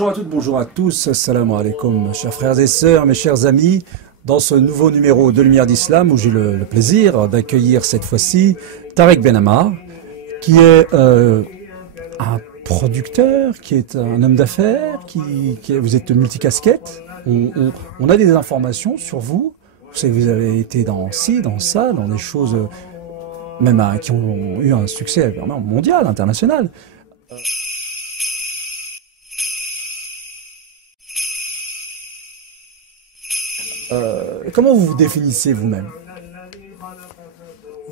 Bonjour à toutes, bonjour à tous, assalamu alaikum, chers frères et sœurs, mes chers amis, dans ce nouveau numéro de Lumière d'Islam où j'ai le plaisir d'accueillir cette fois-ci Tarek Ben Ammar, qui est un producteur, qui est un homme d'affaires, vous êtes multicasquette. On a des informations sur vous. Vous savez, vous avez été dans ci, dans ça, dans des choses même qui ont eu un succès vraiment mondial, international. Comment vous vous définissez vous-même?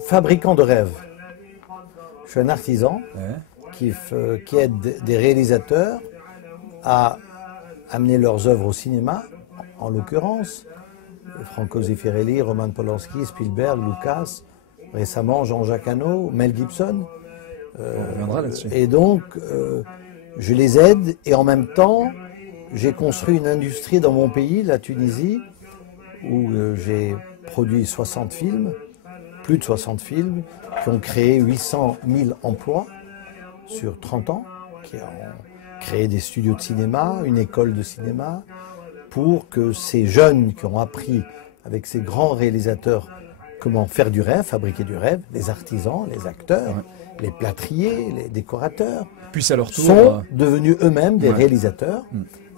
Fabricant de rêves. Je suis un artisan qui aide des réalisateurs à amener leurs œuvres au cinéma, en l'occurrence Franco Zeffirelli, Roman Polanski, Spielberg, Lucas, récemment Jean-Jacques Hano, Mel Gibson. On reviendra là-dessus. Et donc, je les aide et en même temps, j'ai construit une industrie dans mon pays, la Tunisie, où j'ai produit 60 films, plus de 60 films, qui ont créé 800 000 emplois sur 30 ans, qui ont créé des studios de cinéma, une école de cinéma, pour que ces jeunes qui ont appris avec ces grands réalisateurs comment faire du rêve, fabriquer du rêve, les artisans, les acteurs, les plâtriers, les décorateurs, puis à leur tour, sont devenus eux-mêmes des réalisateurs.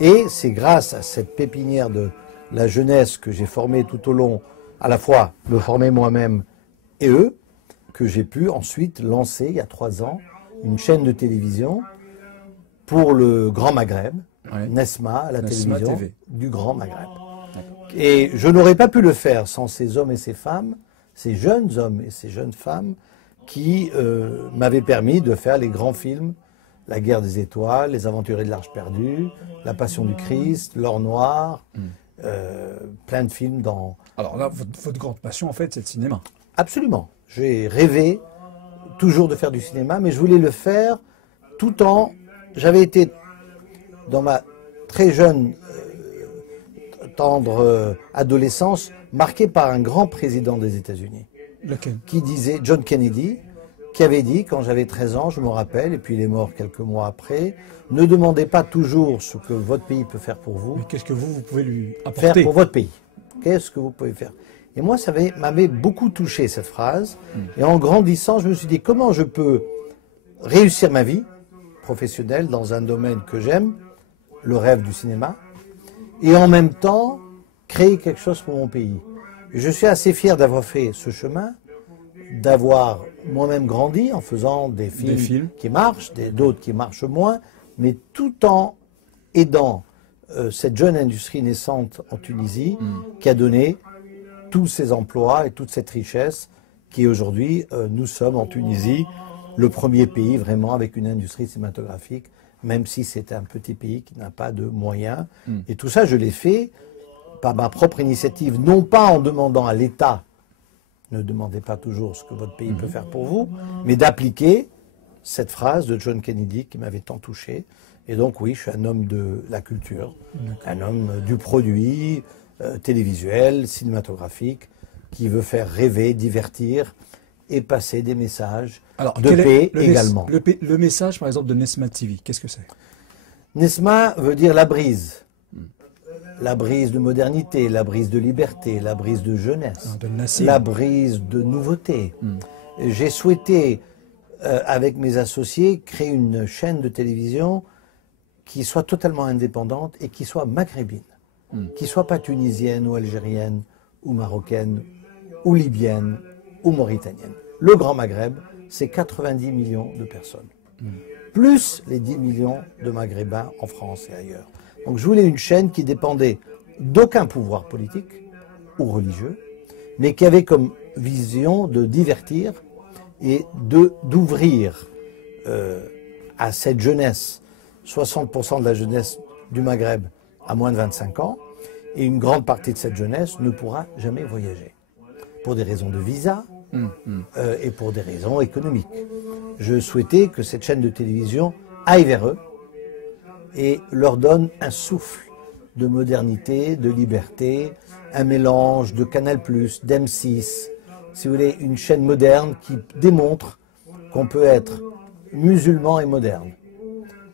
Et c'est grâce à cette pépinière de la jeunesse que j'ai formée tout au long, à la fois me former moi-même et eux, que j'ai pu ensuite lancer, il y a 3 ans, une chaîne de télévision pour le Grand Maghreb, Nesma, la Nesma télévision TV. du Grand Maghreb. Et je n'aurais pas pu le faire sans ces hommes et ces femmes, ces jeunes hommes et ces jeunes femmes qui m'avaient permis de faire les grands films, La Guerre des Étoiles, Les Aventuriers de l'Arche perdue, La Passion du Christ, L'Or Noir, plein de films dans... Alors là, votre grande passion, en fait, c'est le cinéma. Absolument. J'ai rêvé toujours de faire du cinéma, mais je voulais le faire tout en... J'avais été, dans ma très jeune, tendre adolescence, marqué par un grand président des États-Unis. Lequel? Qui disait, John Kennedy, qui avait dit, quand j'avais 13 ans, je me rappelle, et puis il est mort quelques mois après, ne demandez pas toujours ce que votre pays peut faire pour vous. Mais qu'est-ce que vous pouvez lui apporter? Faire pour votre pays. Qu'est-ce que vous pouvez faire? Et moi, ça m'avait beaucoup touché, cette phrase. Et en grandissant, je me suis dit, comment je peux réussir ma vie professionnelle dans un domaine que j'aime, le rêve du cinéma, et en même temps, créer quelque chose pour mon pays. Et je suis assez fier d'avoir fait ce chemin, d'avoir moi-même grandi en faisant des films qui marchent, d'autres qui marchent moins, mais tout en aidant cette jeune industrie naissante en Tunisie qui a donné tous ces emplois et toute cette richesse qui aujourd'hui, nous sommes en Tunisie, le premier pays vraiment avec une industrie cinématographique, même si c'est un petit pays qui n'a pas de moyens. Et tout ça, je l'ai fait par ma propre initiative, non pas en demandant à l'État, ne demandez pas toujours ce que votre pays peut faire pour vous, mais d'appliquer cette phrase de John Kennedy qui m'avait tant touché. Et donc oui, je suis un homme de la culture, un homme du produit télévisuel, cinématographique, qui veut faire rêver, divertir et passer des messages de paix également. Le message, par exemple, de Nesma TV, qu'est-ce que c'est? Nesma veut dire la brise. La brise de modernité, la brise de liberté, la brise de jeunesse, la brise de nouveauté. J'ai souhaité, avec mes associés, créer une chaîne de télévision qui soit totalement indépendante et qui soit maghrébine, qui soit pas tunisienne ou algérienne ou marocaine ou libyenne ou mauritanienne. Le Grand Maghreb, c'est 90 millions de personnes, plus les 10 millions de Maghrébins en France et ailleurs. Donc je voulais une chaîne qui dépendait d'aucun pouvoir politique ou religieux, mais qui avait comme vision de divertir et d'ouvrir à cette jeunesse, 60% de la jeunesse du Maghreb à moins de 25 ans, et une grande partie de cette jeunesse ne pourra jamais voyager, pour des raisons de visa et pour des raisons économiques. Je souhaitais que cette chaîne de télévision aille vers eux, et leur donne un souffle de modernité, de liberté, un mélange de Canal+, d'M6, si vous voulez, une chaîne moderne qui démontre qu'on peut être musulman et moderne,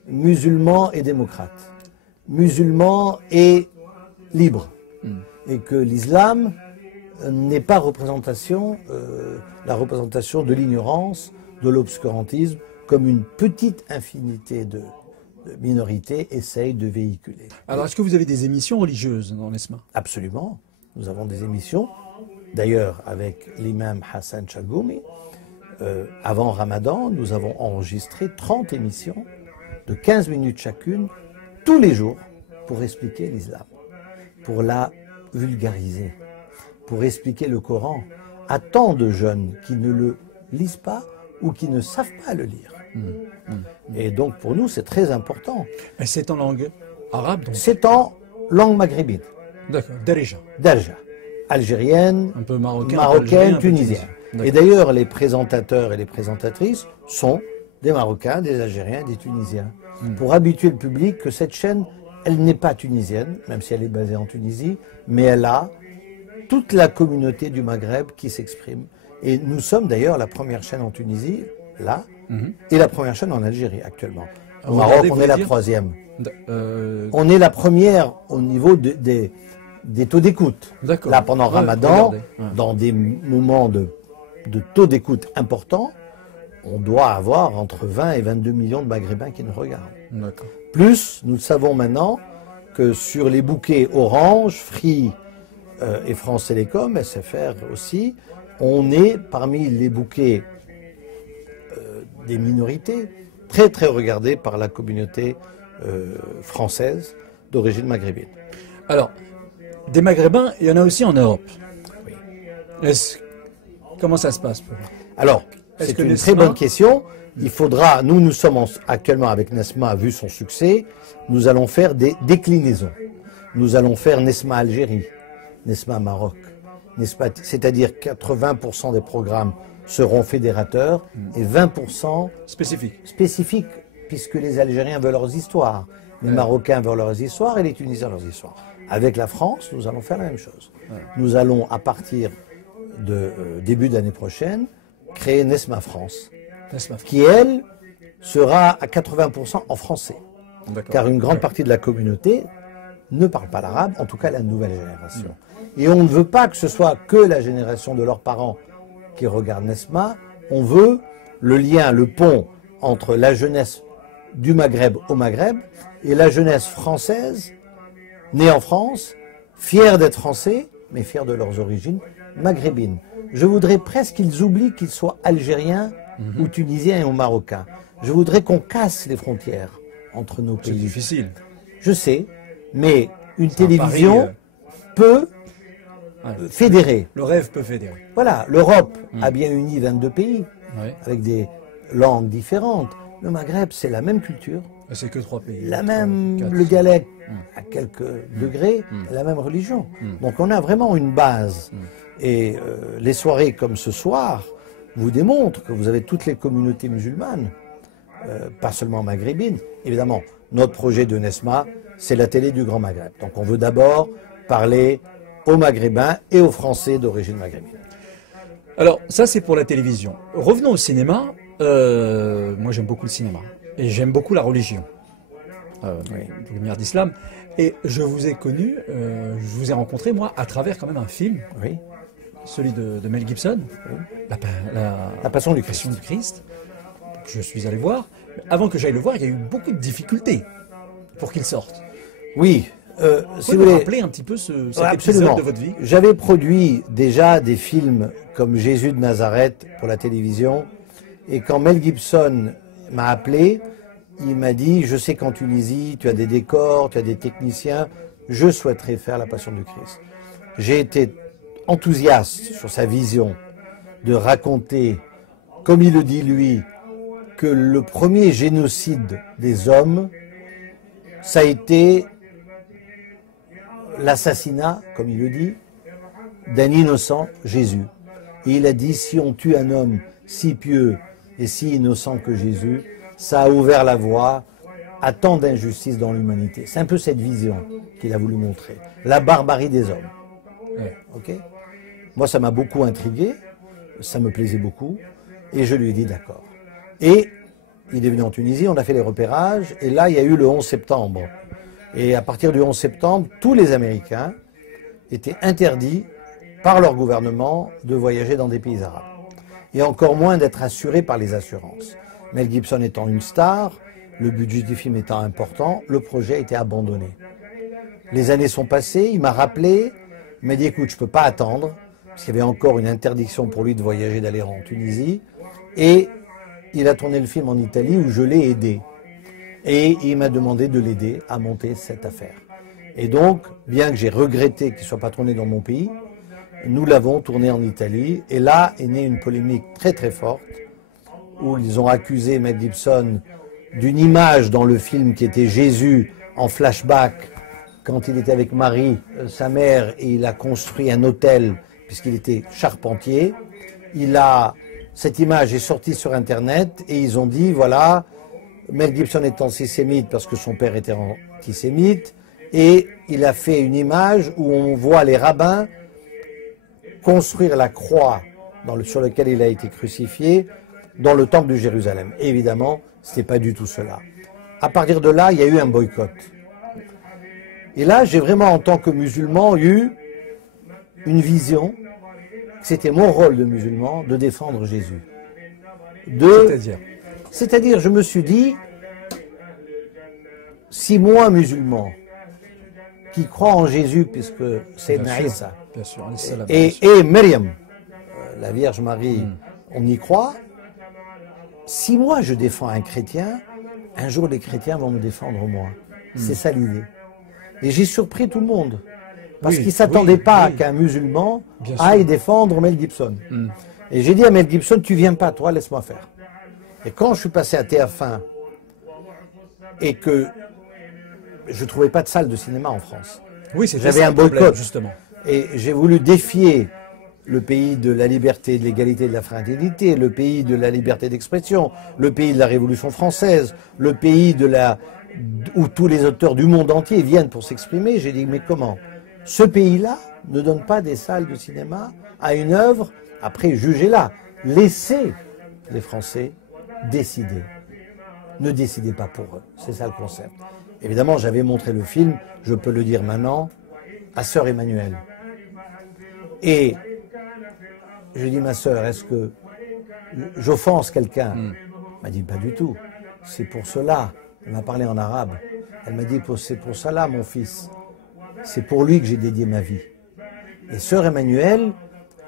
musulman et démocrate, musulman est libre et que l'islam n'est pas la représentation de l'ignorance, de l'obscurantisme, comme une petite infinité de minorités essayent de véhiculer. Alors, est-ce que vous avez des émissions religieuses dans l'ESMA? Absolument. Nous avons des émissions, d'ailleurs avec l'imam Hassan Chagoumi. Avant Ramadan, nous avons enregistré 30 émissions de 15 minutes chacune, tous les jours, pour expliquer l'islam, pour la vulgariser, pour expliquer le Coran à tant de jeunes qui ne le lisent pas ou qui ne savent pas le lire. Et donc pour nous, c'est très important. Mais c'est en langue arabe donc? C'est en langue maghrébine. D'accord, Darija. Darija. Algérienne, un peu marocaine, tunisienne. Et d'ailleurs, les présentateurs et les présentatrices sont des Marocains, des Algériens, des Tunisiens. Pour habituer le public que cette chaîne, elle n'est pas tunisienne, même si elle est basée en Tunisie, mais elle a toute la communauté du Maghreb qui s'exprime. Et nous sommes d'ailleurs la première chaîne en Tunisie, là, et la première chaîne en Algérie actuellement. Au Maroc, on est la troisième. On est la première au niveau des taux d'écoute. Là, pendant Ramadan, dans des moments de taux d'écoute importants, on doit avoir entre 20 et 22 millions de Maghrébins qui nous regardent. Plus, nous savons maintenant que sur les bouquets Orange, Free et France Télécom, SFR aussi, on est parmi les bouquets des minorités très très regardés par la communauté française d'origine maghrébine. Alors, des Maghrébins, il y en a aussi en Europe. Oui. Comment ça se passe pour vous? Alors, c'est une très bonne question. Il faudra, nous sommes actuellement avec Nesma, vu son succès, nous allons faire des déclinaisons. Nous allons faire Nesma Algérie, Nesma Maroc, c'est-à-dire 80% des programmes seront fédérateurs et 20% spécifiques, puisque les Algériens veulent leurs histoires, les Marocains veulent leurs histoires et les Tunisiens leurs histoires. Avec la France, nous allons faire la même chose. Nous allons, à partir de début d'année prochaine, créer Nesma France, qui, elle, sera à 80% en français. Car une grande partie de la communauté ne parle pas l'arabe, en tout cas la nouvelle génération. Et on ne veut pas que ce soit que la génération de leurs parents qui regarde Nesma, on veut le lien, le pont entre la jeunesse du Maghreb au Maghreb et la jeunesse française, née en France, fière d'être français, mais fière de leurs origines maghrébines. Je voudrais presque qu'ils oublient qu'ils soient algériens ou tunisiens ou marocains. Je voudrais qu'on casse les frontières entre nos pays. C'est difficile. Je sais, mais une télévision peut fédérer. Le rêve peut fédérer. Voilà, l'Europe a bien uni 22 pays, avec des langues différentes. Le Maghreb, c'est la même culture. C'est que 3 pays. La même, 4, le galec, à quelques degrés, la même religion. Donc on a vraiment une base. Et les soirées comme ce soir vous démontrent que vous avez toutes les communautés musulmanes, pas seulement maghrébines. Évidemment, notre projet de Nesma, c'est la télé du Grand Maghreb. Donc on veut d'abord parler aux Maghrébins et aux Français d'origine maghrébine. Alors, ça c'est pour la télévision. Revenons au cinéma. Moi j'aime beaucoup le cinéma. Et j'aime beaucoup la religion. Lumière d'Islam. Et je vous ai connu, je vous ai rencontré, moi, à travers quand même un film. Oui. Celui de Mel Gibson. Oui. La Passion du Christ. Je suis allé voir. Avant que j'aille le voir, il y a eu beaucoup de difficultés pour qu'il sorte. Oui. Si vous voulez rappeler un petit peu cet épisode de votre vie. J'avais produit déjà des films comme Jésus de Nazareth pour la télévision. Et quand Mel Gibson m'a appelé, il m'a dit, je sais qu'en Tunisie, tu as des décors, tu as des techniciens, je souhaiterais faire la Passion du Christ. J'ai été enthousiaste sur sa vision de raconter, comme il le dit lui, que le premier génocide des hommes, ça a été l'assassinat, comme il le dit, d'un innocent, Jésus. Et il a dit, si on tue un homme si pieux et si innocent que Jésus, ça a ouvert la voie à tant d'injustices dans l'humanité. C'est un peu cette vision qu'il a voulu montrer. La barbarie des hommes. Okay. Moi, ça m'a beaucoup intrigué, ça me plaisait beaucoup, et je lui ai dit d'accord. Et il est venu en Tunisie, on a fait les repérages, et là, il y a eu le 11 septembre. Et à partir du 11 septembre, tous les Américains étaient interdits par leur gouvernement de voyager dans des pays arabes. Et encore moins d'être assurés par les assurances. Mel Gibson étant une star, le budget du film étant important, le projet a été abandonné. Les années sont passées, il m'a rappelé, il m'a dit écoute, je ne peux pas attendre, parce qu'il y avait encore une interdiction pour lui de voyager, d'aller en Tunisie, et il a tourné le film en Italie où je l'ai aidé. Et il m'a demandé de l'aider à monter cette affaire. Et donc, bien que j'ai regretté qu'il ne soit pas tourné dans mon pays, nous l'avons tourné en Italie. Et là est née une polémique très très forte, où ils ont accusé Mel Gibson d'une image dans le film qui était Jésus en flashback, quand il était avec Marie, sa mère, et il a construit un hôtel, puisqu'il était charpentier. Cette image est sortie sur Internet, et ils ont dit, voilà, Mel Gibson est antisémite parce que son père était antisémite, et il a fait une image où on voit les rabbins construire la croix sur laquelle il a été crucifié dans le temple de Jérusalem. Et évidemment, ce n'était pas du tout cela. À partir de là, il y a eu un boycott. Et là, j'ai vraiment, en tant que musulman, eu une vision que c'était mon rôle de musulman de défendre Jésus. C'est-à-dire, je me suis dit, si moi, musulman, qui crois en Jésus, puisque c'est Naïssa, et Myriam, la Vierge Marie, on y croit, si moi je défends un chrétien, un jour les chrétiens vont me défendre moi. C'est ça l'idée. Et j'ai surpris tout le monde, parce qu'ils ne s'attendaient pas qu'un musulman aille défendre Mel Gibson. Et j'ai dit à Mel Gibson, tu viens pas, toi, laisse-moi faire. Et quand je suis passé à TF1 et que je ne trouvais pas de salle de cinéma en France, j'avais un boycott, justement. Et j'ai voulu défier le pays de la liberté, de l'égalité, de la fraternité, le pays de la liberté d'expression, le pays de la Révolution française, le pays où tous les auteurs du monde entier viennent pour s'exprimer. J'ai dit, mais comment? Ce pays-là ne donne pas des salles de cinéma à une œuvre, après jugez-la. Laissez les Français décider. Ne décidez pas pour eux. C'est ça le concept. Évidemment, j'avais montré le film, je peux le dire maintenant, à Sœur Emmanuelle. Et je dis, ma sœur, est-ce que j'offense quelqu'un? Elle m'a dit, pas du tout. C'est pour cela. Elle m'a parlé en arabe. Elle m'a dit, c'est pour cela, mon fils. C'est pour lui que j'ai dédié ma vie. Et Sœur Emmanuelle,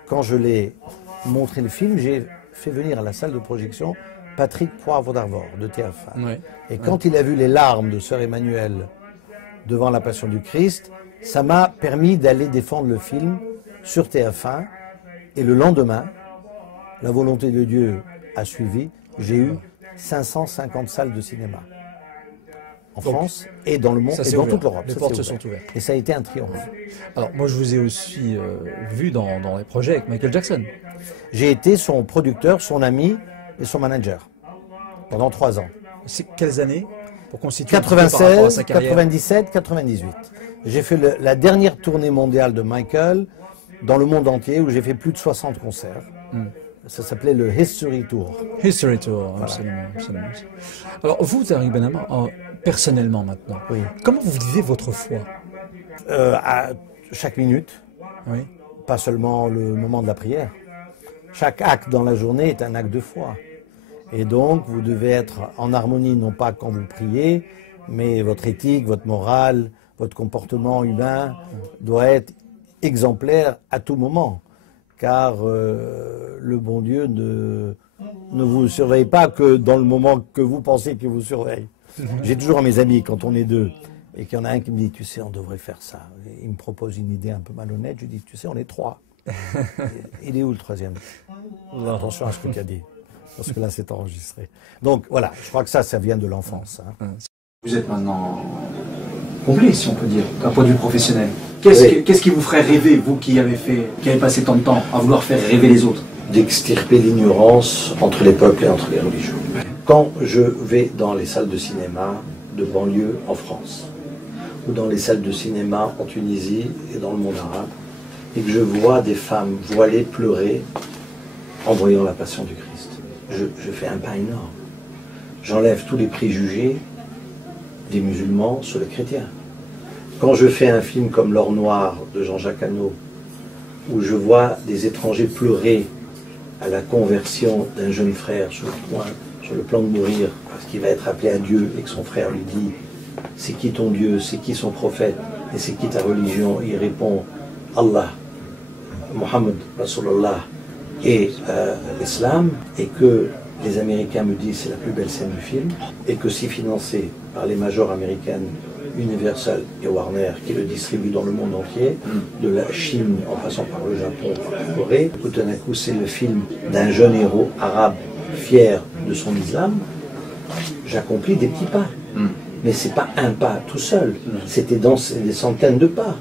quand je l'ai montré le film, j'ai fait venir à la salle de projection Patrick Poivre d'Arvor, de TF1. Et quand il a vu les larmes de Sœur Emmanuelle devant la Passion du Christ, ça m'a permis d'aller défendre le film sur TF1. Et le lendemain, la volonté de Dieu a suivi. J'ai eu 550 salles de cinéma en France et dans le monde et dans toute l'Europe. Les portes se sont ouvertes. Et ça a été un triomphe. Alors moi je vous ai aussi vu dans les projets avec Michael Jackson. J'ai été son producteur, son ami et son manager pendant 3 ans. C'est quelles années pour constituer 96, 97, 98. J'ai fait la dernière tournée mondiale de Michael dans le monde entier où j'ai fait plus de 60 concerts. Ça s'appelait le History Tour. History Tour, voilà. Absolument. Alors vous, Tariq Ben Ammar, personnellement maintenant, comment vous vivez votre foi? À chaque minute, pas seulement le moment de la prière. Chaque acte dans la journée est un acte de foi. Et donc, vous devez être en harmonie, non pas quand vous priez, mais votre éthique, votre morale, votre comportement humain doit être exemplaire à tout moment. Car le bon Dieu ne vous surveille pas que dans le moment que vous pensez qu'il vous surveille. J'ai toujours à mes amis, quand on est deux, et qu'il y en a un qui me dit, tu sais, on devrait faire ça. Et il me propose une idée un peu malhonnête, je dis, tu sais, on est 3. Il est où le 3e? Attention à ce qu'il a dit, parce que là c'est enregistré. Donc voilà, je crois que ça vient de l'enfance. Vous êtes maintenant complet, si on peut dire, d'un point de vue professionnel. Qu'est-ce qui vous ferait rêver, vous qui avez passé tant de temps à vouloir faire rêver les autres? D'extirper l'ignorance entre les peuples et entre les religions. Quand je vais dans les salles de cinéma de banlieue en France, ou dans les salles de cinéma en Tunisie et dans le monde arabe, et que je vois des femmes voilées pleurer en voyant la Passion du Christ, je fais un pas énorme. J'enlève tous les préjugés des musulmans sur les chrétiens. Quand je fais un film comme L'Or Noir de Jean-Jacques Hano, où je vois des étrangers pleurer à la conversion d'un jeune frère sur le plan de mourir, parce qu'il va être appelé à Dieu et que son frère lui dit « C'est qui ton Dieu, c'est qui son prophète et c'est qui ta religion ?» Il répond « Allah, Muhammad, Rasulullah et l'Islam » et que les Américains me disent c'est la plus belle scène du film et que si financé par les majors américaines Universal et Warner qui le distribuent dans le monde entier, de la Chine en passant par le Japon, par la Corée, tout d'un coup c'est le film d'un jeune héros arabe fier de son islam, j'accomplis des petits pas. Mais c'est pas un pas tout seul, c'était dans des centaines de pas.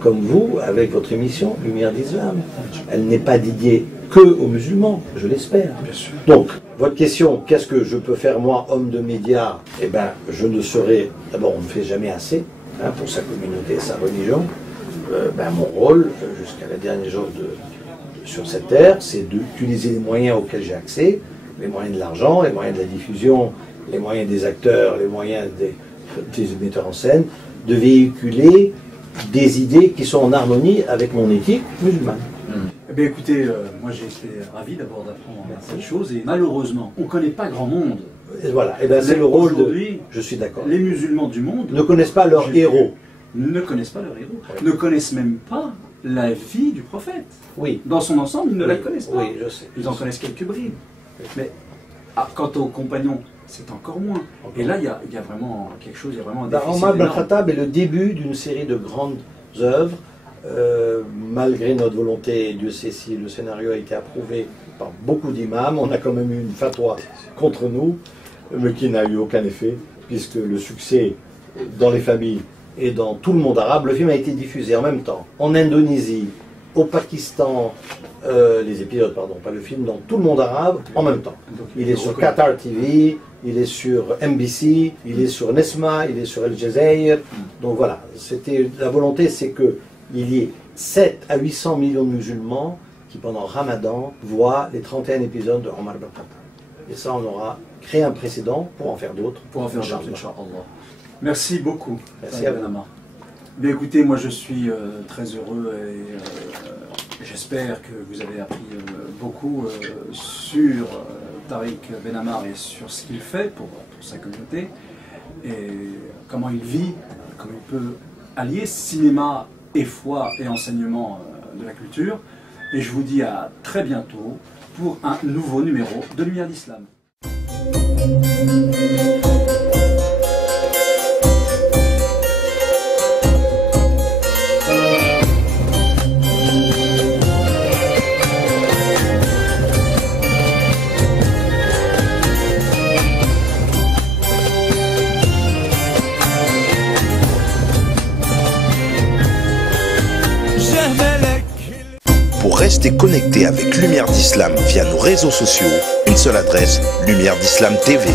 Comme vous, avec votre émission Lumière d'Islam. Elle n'est pas dédiée que aux musulmans, je l'espère. Donc, votre question, qu'est-ce que je peux faire moi, homme de médias? Eh bien, je ne serai... D'abord, on ne fait jamais assez pour sa communauté et sa religion. Mon rôle, jusqu'à la dernière jour sur cette terre, c'est d'utiliser les moyens auxquels j'ai accès, les moyens de l'argent, les moyens de la diffusion, les moyens des acteurs, les moyens des metteurs en scène, de véhiculer des idées qui sont en harmonie avec mon éthique musulmane. Eh bien écoutez, moi j'ai été ravi d'abord d'apprendre cette chose et malheureusement, on ne connaît pas grand monde. Et voilà, et ben c'est le rôle de... Je suis d'accord. Les musulmans du monde ne connaissent pas leur héros. Ne connaissent pas leur héros. Ne connaissent même pas la vie du prophète. Oui. Dans son ensemble, ils ne la connaissent pas. Oui, je sais. Ils en connaissent quelques bribes. Mais quant aux compagnons, c'est encore moins. Et là, il y a vraiment quelque chose, il y a vraiment un déficit. Omar ibn Khattab est le début d'une série de grandes œuvres. Malgré notre volonté, Dieu sait si le scénario a été approuvé par beaucoup d'imams, on a quand même eu une fatwa contre nous, mais qui n'a eu aucun effet, puisque le succès dans les familles et dans tout le monde arabe, le film a été diffusé en même temps, en Indonésie, au Pakistan, les épisodes, pardon, pas le film, dans tout le monde arabe, en même temps. Il est sur Qatar TV, il est sur MBC, il est sur Nesma, il est sur Al Jazeera. Donc voilà, la volonté, c'est qu'il y ait 7 à 800 millions de musulmans qui, pendant Ramadan, voient les 31 épisodes de Omar ibn Khattab. Et ça, on aura créé un précédent pour en faire d'autres. Pour en faire d'autres, Inch'Allah. Merci beaucoup. Merci à vous. Bien écoutez, moi je suis très heureux et j'espère que vous avez appris beaucoup sur Tariq Ben Ammar et sur ce qu'il fait pour sa communauté et comment il vit, comment il peut allier cinéma et foi et enseignement de la culture. Et je vous dis à très bientôt pour un nouveau numéro de Lumière d'Islam. Pour rester connecté avec Lumière d'Islam via nos réseaux sociaux, une seule adresse, Lumière d'Islam TV.